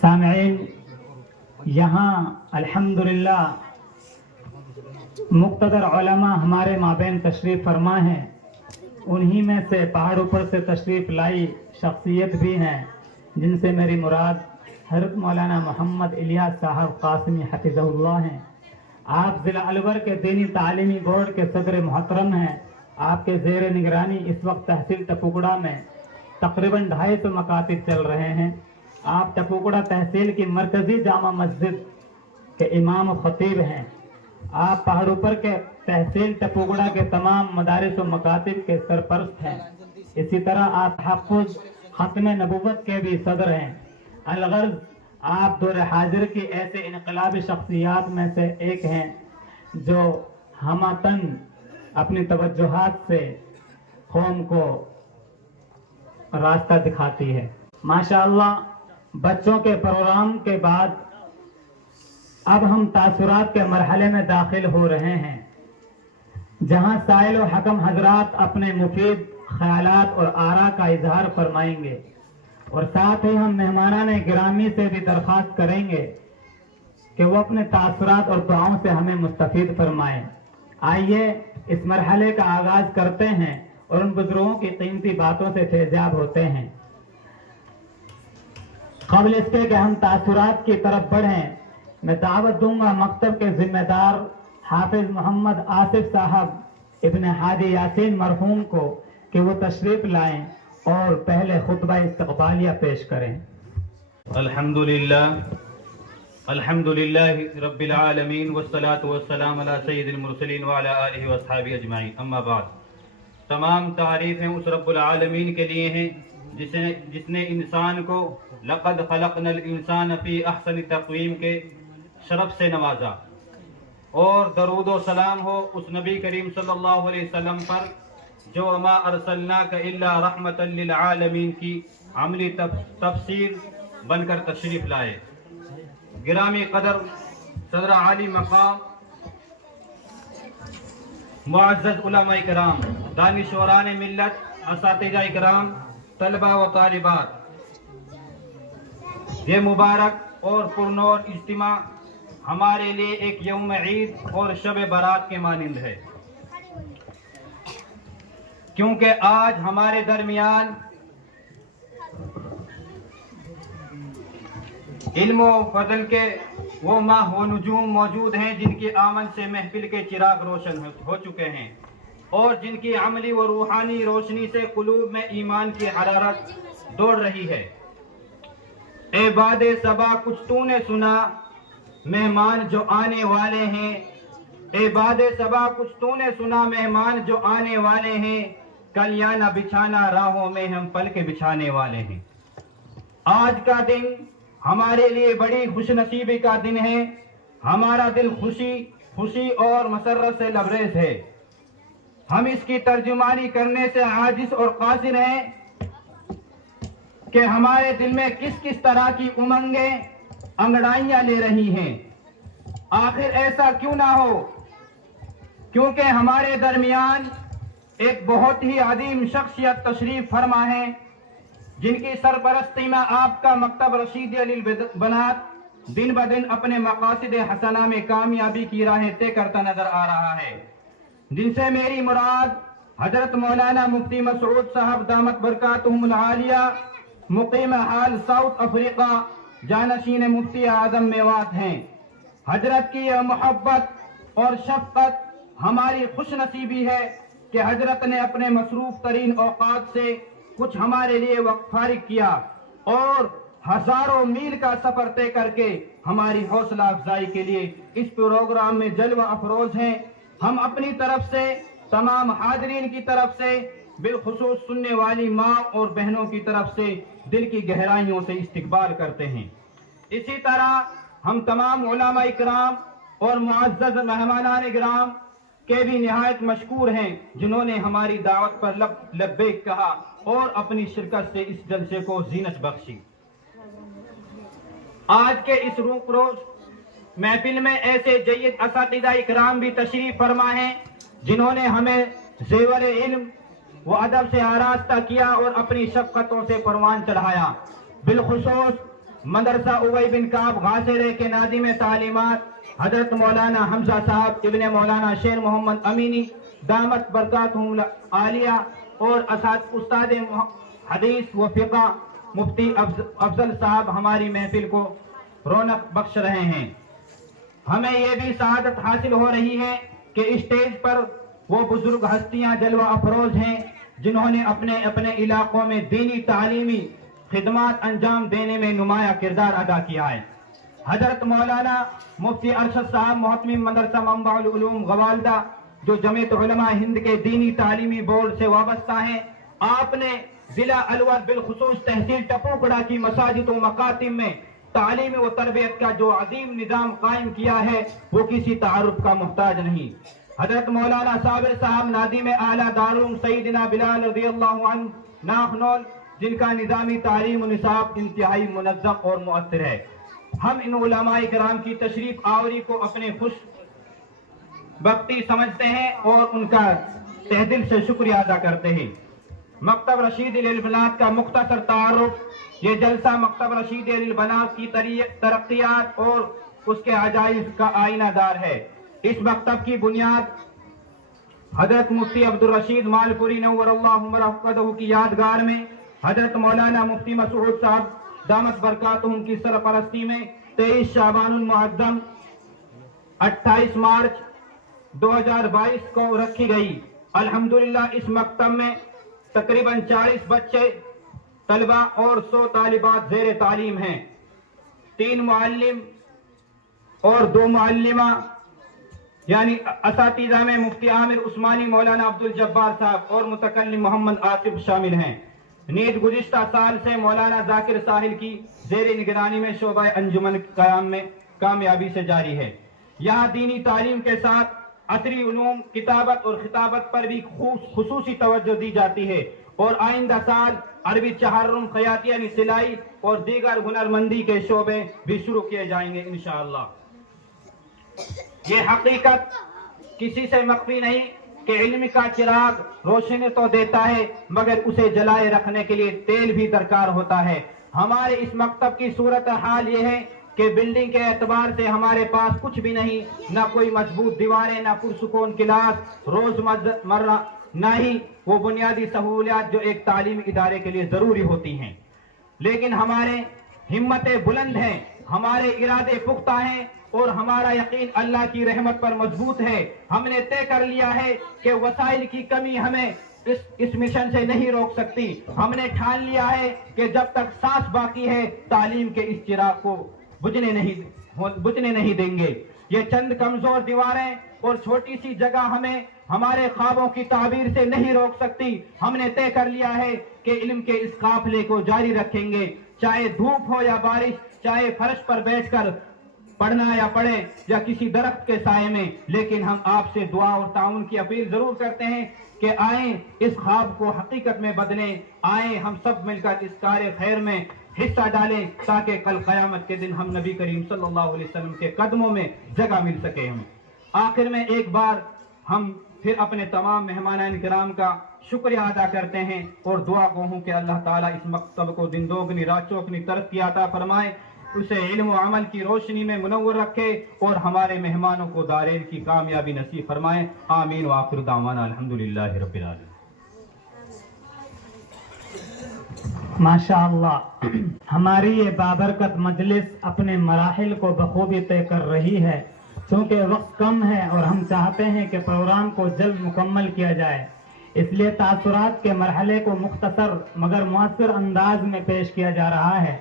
سامعین، یہاں الحمدللہ مقتدر علماء ہمارے مابین تشریف فرما ہیں. انہی میں سے پہاڑوں پر سے تشریف لائی شخصیت بھی ہیں جن سے میری مراد حضرت مولانا محمد الیاس صاحب قاسمی حفظہ اللہ ہیں. آپ ضلع الور کے دینی تعلیمی بورڈ کے صدر محترم ہیں. آپ کے زیر نگرانی اس وقت تحصیل ٹپوکڑا میں تقریباً 250 مکاتب چل رہے ہیں. آپ ٹپوکڑا تحصیل کی مرکزی جامع مسجد کے امام و خطیب ہیں. آپ پہاڑوں پر کے تحصیل ٹپوکڑا کے تمام مدارس و مکاتب کے سرپرست ہیں. اسی طرح آپ تحفظ ختم نبوت کے بھی صدر ہیں. الغرض آپ دور حاضر کی ایسے انقلابی شخصیات میں سے ایک ہیں جو ہمتن اپنی توجہات سے قوم کو راستہ دکھاتی ہے. ماشاءاللہ بچوں کے پروگرام کے بعد اب ہم تاثرات کے مرحلے میں داخل ہو رہے ہیں، جہاں سائل و حکم حضرات اپنے مفید خیالات اور آراء کا اظہار فرمائیں گے، اور ساتھ ہی ہم مہمانان گرامی سے بھی درخواست کریں گے کہ وہ اپنے تاثرات اور دعاؤں سے ہمیں مستفید فرمائیں. آئیے اس مرحلے کا آغاز کرتے ہیں اور ان بزرگوں کی قیمتی باتوں سے فیضیاب ہوتے ہیں. قبل اس کے کہ ہم تاثرات کی طرف بڑھیں، میں دعوت دوں گا مکتب کے ذمہ دار حافظ محمد آصف صاحب ابن حاجی یاسین مرحوم کو کہ وہ تشریف لائیں اور پہلے خطبہ استقبالیہ پیش کریں. الحمدللہ رب العالمین والصلاة والسلام علی سید المرسلین وعلی آلہ واصحابہ اجمعین. اما بعد، تمام تعریفیں اس رب العالمین کے لیے ہیں جس نے انسان کو لقد خلقنا الانسان فی احسن تقویم کے شرف سے نوازا، اور درود و سلام ہو اس نبی کریم صلی اللہ علیہ وسلم پر جو وما ارسلناک الا رحمتا للعالمین کی عملی تفسیر بن کر تشریف لائے. گرامی قدر صدر عالی مقام، معزز علماء کرام، دانشوران ملت، اساتذہ کرام، طلبہ و طالبات، یہ مبارک اور پرنور اجتماع ہمارے لیے ایک یوم عید اور شب برات کے مانند ہے، کیونکہ آج ہمارے درمیان علم و فضل کے وہ ماہ و نجوم موجود ہیں جن کی آمد سے محفل کے چراغ روشن ہو چکے ہیں، اور جن کی عملی و روحانی روشنی سے قلوب میں ایمان کی حرارت دوڑ رہی ہے. اے باد صبا کچھ تو نے سنا، مہمان جو آنے والے ہیں. اے باد صبا کچھ تو نے سنا، مہمان جو آنے والے ہیں. کلیانہ بچھانا راہوں میں ہم پل کے بچھانے والے ہیں. آج کا دن ہمارے لیے بڑی خوش نصیبی کا دن ہے. ہمارا دل خوشی اور مسرت سے لبریز ہے. ہم اس کی ترجمانی کرنے سے عاجز اور قاصر ہیں کہ ہمارے دل میں کس طرح کی امنگیں انگڑائیاں لے رہی ہیں. آخر ایسا کیوں نہ ہو، کیونکہ ہمارے درمیان ایک بہت ہی عظیم شخصیت تشریف فرما ہے جن کی سرپرستی میں آپ کا مکتب رشید علی بنات دن بدن اپنے مقاصد حسنہ میں کامیابی کی راہیں طے کرتا نظر آ رہا ہے، جن سے میری مراد حضرت مولانا مفتی مسعود صاحب دامت برکاتہم العالیہ، مقیم حال ساؤتھ افریقہ، جانشین مفتی اعظم میوات ہیں. حضرت کی یہ محبت اور شفقت ہماری خوش نصیبی ہے کہ حضرت نے اپنے مصروف ترین اوقات سے کچھ ہمارے لیے وقت فارغ کیا اور ہزاروں میل کا سفر طے کر کے ہماری حوصلہ افزائی کے لیے اس پروگرام میں جلوہ افروز ہیں. ہم اپنی طرف سے، تمام حاضرین کی طرف سے، بالخصوص سننے والی ماں اور بہنوں کی طرف سے دل کی گہرائیوں سے استقبال کرتے ہیں. اسی طرح ہم تمام علماء اکرام اور معزز مہمانان اکرام کے بھی نہایت مشکور ہیں جنہوں نے ہماری دعوت پر لبیک کہا اور اپنی شرکت سے اس جلسے کو زینت بخشی. آج کے اس روز محفل میں ایسے جید اساتذہ اکرام بھی تشریف فرما ہیں جنہوں نے ہمیں زیور علم و ادب سے آراستہ کیا اور اپنی شفقتوں سے پروان چڑھایا. بالخصوص مدرسہ ابی بن کعب غاسرے کے ناظم تعلیمات حضرت مولانا حمزہ صاحب ابن مولانا شیر محمد امینی دامت برکاتہم عالیہ اور استاد حدیث و فقہ مفتی افضل صاحب ہماری محفل کو رونق بخش رہے ہیں۔ ہمیں یہ بھی سعادت حاصل ہو رہی ہے کہ اسٹیج پر وہ بزرگ ہستیاں جلوہ افروز ہیں جنہوں نے اپنے اپنے علاقوں میں دینی تعلیمی خدمات انجام دینے میں نمایاں کردار ادا کیا ہے۔ حضرت مولانا مفتی ارشد صاحب محتمم مدرسہ منبع العلوم گوالدہ جو جمعیت علماء ہند کے دینی تعلیمی بورڈ سے وابستہ ہیں، آپ نے ضلع الور بالخصوص تحصیل ٹپوکڑا کی مساجد و مکاتب میں تعلیم و تربیت کا جو عظیم نظام قائم کیا ہے وہ کسی تعارف کا محتاج نہیں۔ حضرت مولانا صابر صاحب ناظم اعلیٰ دارالعلوم سیدنا بلال رضی اللہ عنہ ناخنول جن کا نظامی تعلیم و نصاب انتہائی منظم اور مؤثر ہے، ہم ان علماء کرام کی تشریف آوری کو اپنے خوش بختی سمجھتے ہیں اور ان کا تہ دل سے شکریہ ادا کرتے ہیں۔ مکتب رشید للبنات کا مختصر تعارف۔ یہ جلسہ مکتب رشید للبنات کی ترقیات اور اس کے عجائز کا آئینہ دار ہے۔ اس مکتب کی بنیاد حضرت مفتی عبدالرشید مالپوری نور اللہ مرقدہ کی یادگار میں حضرت مولانا مفتی مسعود صاحب دامت برکاتہم کی سرپرستی میں 23 شعبان المعظم 28 مارچ 2022 کو رکھی گئی۔ الحمدللہ اس مکتب میں تقریباً 40 بچے طلبہ اور 100 طالبات زیر تعلیم ہیں۔ 3 معلم اور 2 معلمہ یعنی اساتذہ میں مفتی عامر عثمانی مولانا عبدالجبار صاحب اور متکلم محمد آصف شامل ہیں۔ نیز گزشتہ سال سے مولانا ذاکر ساحل کی زیر نگرانی میں شعبہ انجمن قیام میں کامیابی سے جاری ہے۔ یہاں دینی تعلیم کے ساتھ عصری علوم کتابت اور خطابت پر بھی خصوصی توجہ دی جاتی ہے اور آئندہ سال عربی چہارم خیاطی یعنی سلائی اور دیگر ہنرمندی کے شعبے بھی شروع کیے جائیں گے انشاءاللہ۔ یہ حقیقت کسی سے مخفی نہیں کہ علم کا چراغ روشنی تو دیتا ہے مگر اسے جلائے رکھنے کے لیے تیل بھی درکار ہوتا ہے۔ ہمارے اس مکتب کی صورتحال یہ ہے کہ بلڈنگ کے اعتبار سے ہمارے پاس کچھ بھی نہیں، نہ کوئی مضبوط دیواریں، نہ پرسکون کلاس روزمرہ، نہ ہی وہ بنیادی سہولیات جو ایک تعلیمی ادارے کے لیے ضروری ہوتی ہیں۔ لیکن ہمارے ہمتیں بلند ہیں، ہمارے ارادے پختہ ہیں اور ہمارا یقین اللہ کی رحمت پر مضبوط ہے۔ ہم نے طے کر لیا ہے کہ وسائل کی کمی ہمیں اس مشن سے نہیں روک سکتی۔ ہم نے ٹھان لیا ہے کہ جب تک سانس باقی ہے تعلیم کے اس چراغ کو بجھنے نہیں دیں گے۔ یہ چند کمزور دیواریں اور چھوٹی سی جگہ ہمیں ہمارے خوابوں کی تعبیر سے نہیں روک سکتی۔ ہم نے طے کر لیا ہے کہ علم کے اس قافلے کو جاری رکھیں گے، چاہے دھوپ ہو یا بارش، چاہے فرش پر بیٹھ کر پڑھنا یا پڑھے یا کسی درخت کے سائے میں، لیکن ہم آپ سے دعا اور تعاون کی اپیل ضرور کرتے ہیں کہ آئیں اس خواب کو حقیقت میں بدلیں، آئیں ہم سب مل کر اس کار خیر میں حصہ ڈالیں تاکہ کل قیامت کے دن ہم نبی کریم صلی اللہ علیہ وسلم کے قدموں میں جگہ مل سکے ہمیں۔ آخر میں ایک بار ہم پھر اپنے تمام مہمانان کرام کا شکریہ ادا کرتے ہیں اور دعا گو ہوں کہ اللہ تعالیٰ اس مکتب کو دن دوگنی رات چوگنی ترقی عطا فرمائے، اسے علم و عمل کی روشنی میں منور رکھے اور ہمارے مہمانوں کو دارین کی کامیابی نصیب فرمائے۔ آمین وآخر دعوانا الحمدللہ رب العالمین۔ ماشاءاللہ ہماری یہ بابرکت مجلس اپنے مراحل کو بخوبی طے کر رہی ہے۔ چونکہ وقت کم ہے اور ہم چاہتے ہیں کہ پروگرام کو جلد مکمل کیا جائے، اس لیے تاثرات کے مرحلے کو مختصر مگر مؤثر انداز میں پیش کیا جا رہا ہے۔